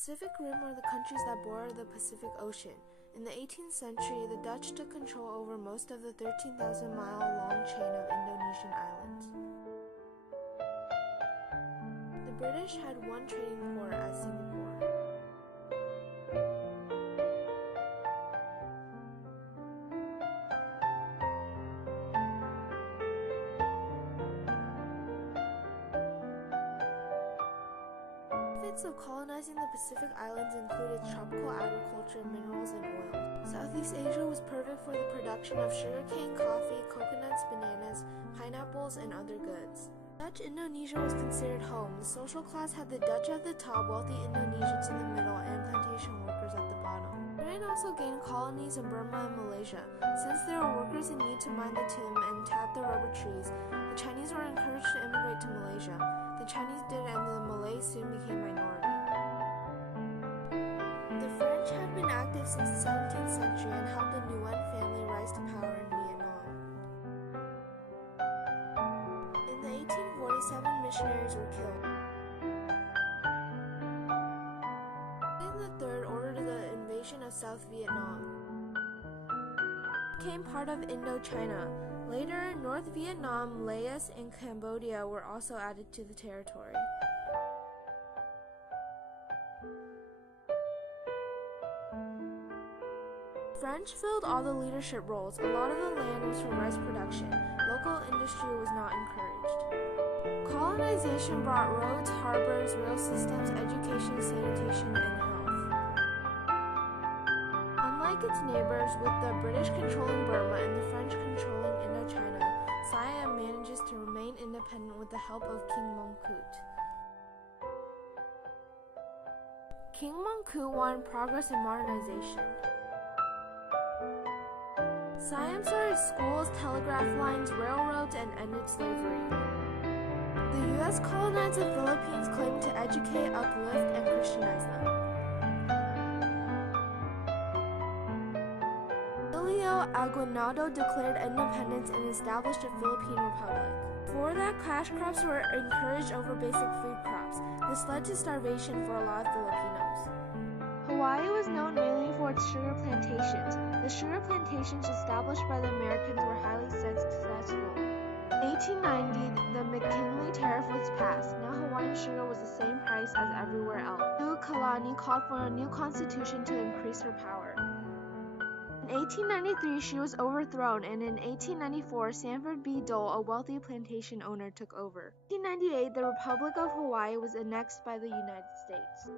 Pacific Rim are the countries that border the Pacific Ocean. In the 18th century, the Dutch took control over most of the 13,000-mile-long chain of Indonesian islands. The British had one trading port at Singapore. Benefits of colonizing the Pacific Islands included tropical agriculture, minerals, and oil. Southeast Asia was perfect for the production of sugarcane, coffee, coconuts, bananas, pineapples, and other goods. Dutch Indonesia was considered home. The social class had the Dutch at the top, wealthy Indonesians in the middle, and plantation workers at the bottom. Britain also gained colonies in Burma and Malaysia. Since there were workers in need to mine the timber and tap the rubber trees, the Chinese were encouraged to immigrate to Malaysia. The Chinese did, and the Malays soon became minority. The French had been active since the 17th century and helped the Nguyen family rise to power in Vietnam. In the 1847, missionaries were killed. Napoleon III ordered the invasion of South Vietnam. It became part of Indochina. Later, North Vietnam, Laos, and Cambodia were also added to the territory. French filled all the leadership roles. A lot of the land was for rice production. Local industry was not encouraged. Colonization brought roads, harbors, rail systems, education, sanitation, and health. Unlike its neighbors, with the British controlling Burma and the French controlling Indochina, Siam manages to remain independent with the help of King Mongkut. King Mongkut wanted progress and modernization. Siam started schools, telegraph lines, railroads, and ended slavery. The U.S. colonized the Philippines, claiming to educate, uplift, and Christianize them. Aguinaldo declared independence and established a Philippine Republic. Before that, cash crops were encouraged over basic food crops. This led to starvation for a lot of Filipinos. Hawaii was known mainly for its sugar plantations. The sugar plantations established by the Americans were highly successful. In 1890, the McKinley Tariff was passed. Now Hawaiian sugar was the same price as everywhere else. Kalani called for a new constitution to increase her power. In 1893, she was overthrown, and in 1894, Sanford B. Dole, a wealthy plantation owner, took over. In 1898, the Republic of Hawaii was annexed by the United States.